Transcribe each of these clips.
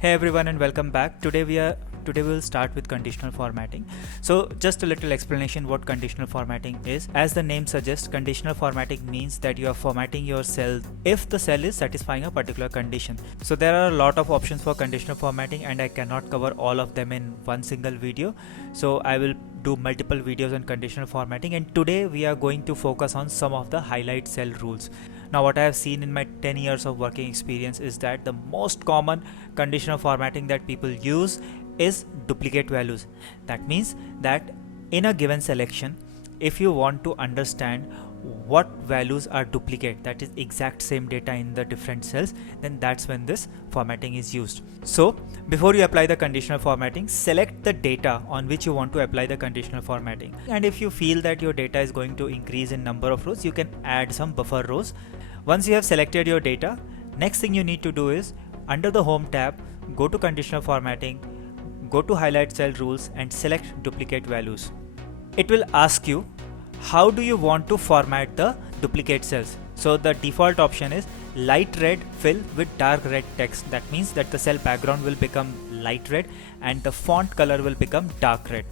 Hey everyone and welcome back. Today we will start with conditional formatting. So just a little explanation what conditional formatting is. As the name suggests, conditional formatting means that you are formatting your cell if the cell is satisfying a particular condition. So there are a lot of options for conditional formatting and I cannot cover all of them in one single video. So I will do multiple videos on conditional formatting, and today we are going to focus on some of the highlight cell rules. Now what I have seen in my 10 years of working experience is that the most common conditional formatting that people use is duplicate values. That means that in a given selection, if you want to understand what values are duplicate, that is exact same data in the different cells, then that's when this formatting is used. So before you apply the conditional formatting, select the data on which you want to apply the conditional formatting, and if you feel that your data is going to increase in number of rows, you can add some buffer rows. Once you have selected your data, next thing you need to do is under the home tab, go to conditional formatting, go to highlight cell rules and select duplicate values. It will ask you how do you want to format the duplicate cells. So the default option is light red fill with dark red text. That means that the cell background will become light red and the font color will become dark red.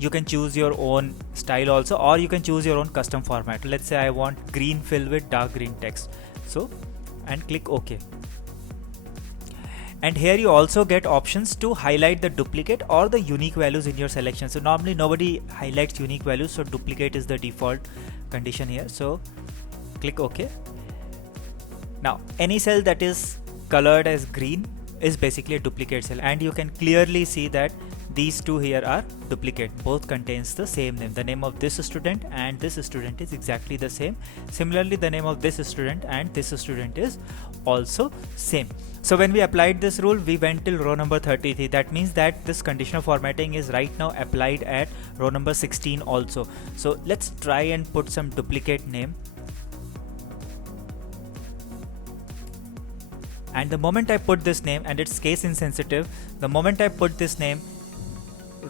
You can choose your own style also, or you can choose your own custom format. Let's say I want green fill with dark green text. So and click OK. And here you also get options to highlight the duplicate or the unique values in your selection. So normally nobody highlights unique values, so duplicate is the default condition here. So click OK. Now any cell that is colored as green is basically a duplicate cell, and you can clearly see that these two here are duplicate. Both contains the same name. The name of this student and this student is exactly the same. Similarly, the name of this student and this student is also same. So when we applied this rule, we went till row number 33. That means that this conditional formatting is right now applied at row number 16 also. So let's try and put some duplicate name. And the moment I put this name, and it's case insensitive, the moment I put this name,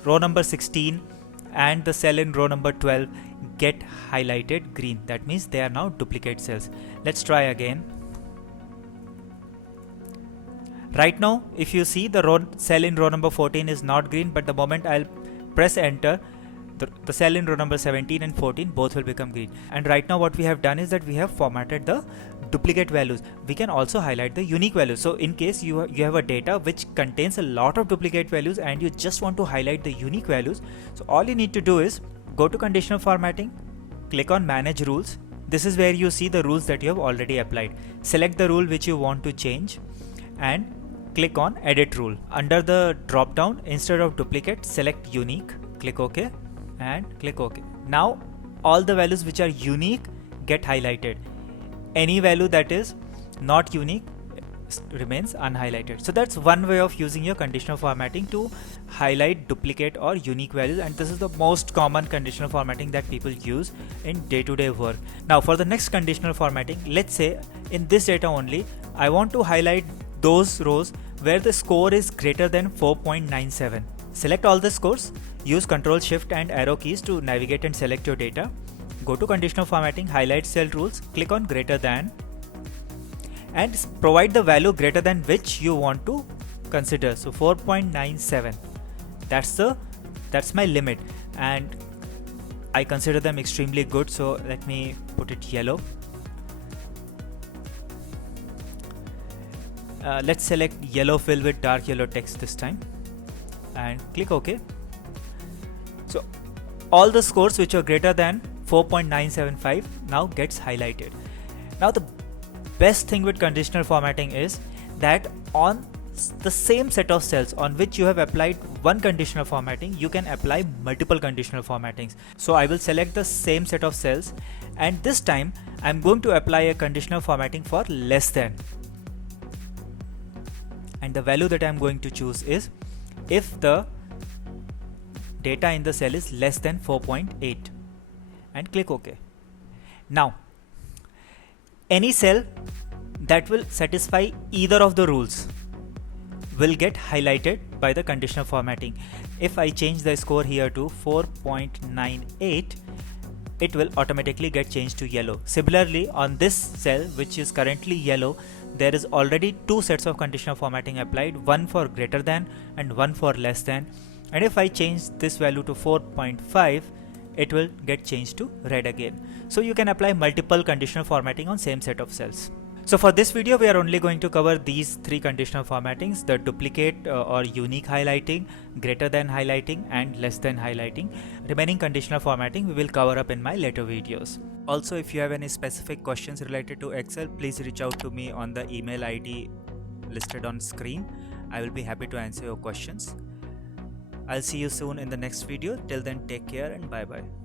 row number 16 and the cell in row number 12 get highlighted green. That means they are now duplicate cells. Let's try again. Right now, if you see, the cell in row number 14 is not green, but the moment I'll press enter, the cell in row number 17 and 14 both will become green. And right now what we have done is that we have formatted the duplicate values. We can also highlight the unique values. So in case you have a data which contains a lot of duplicate values and you just want to highlight the unique values, so all you need to do is go to conditional formatting, click on manage rules. This is where you see the rules that you have already applied. Select the rule which you want to change and click on edit rule. Under the drop down, instead of duplicate, select unique, click OK and click OK. Now all the values which are unique get highlighted. Any value that is not unique remains unhighlighted. So that's one way of using your conditional formatting to highlight duplicate or unique values, and this is the most common conditional formatting that people use in day-to-day work. Now for the next conditional formatting, let's say in this data only, I want to highlight those rows where the score is greater than 4.97. Select all the scores, use Ctrl Shift and arrow keys to navigate and select your data. Go to conditional formatting, highlight cell rules, click on greater than and provide the value greater than which you want to consider. So 4.97, that's my limit and I consider them extremely good, so let me put it yellow. Let's select yellow fill with dark yellow text this time and click OK. So all the scores which are greater than 4.975 now gets highlighted. Now the best thing with conditional formatting is that on the same set of cells on which you have applied one conditional formatting, you can apply multiple conditional formattings. So I will select the same set of cells and this time I'm going to apply a conditional formatting for less than. And the value that I'm going to choose is if the data in the cell is less than 4.8 and click OK. Now any cell that will satisfy either of the rules will get highlighted by the conditional formatting. If I change the score here to 4.98, it will automatically get changed to yellow. Similarly, on this cell which is currently yellow, there is already two sets of conditional formatting applied, one for greater than and one for less than, and if I change this value to 4.5, it will get changed to red again. So you can apply multiple conditional formatting on same set of cells. So for this video we are only going to cover these three conditional formattings: the duplicate or unique highlighting, greater than highlighting, and less than highlighting. Remaining conditional formatting we will cover up in my later videos. Also, if you have any specific questions related to Excel, please reach out to me on the email ID listed on screen. I will be happy to answer your questions. I'll see you soon in the next video. Till then, take care and bye bye.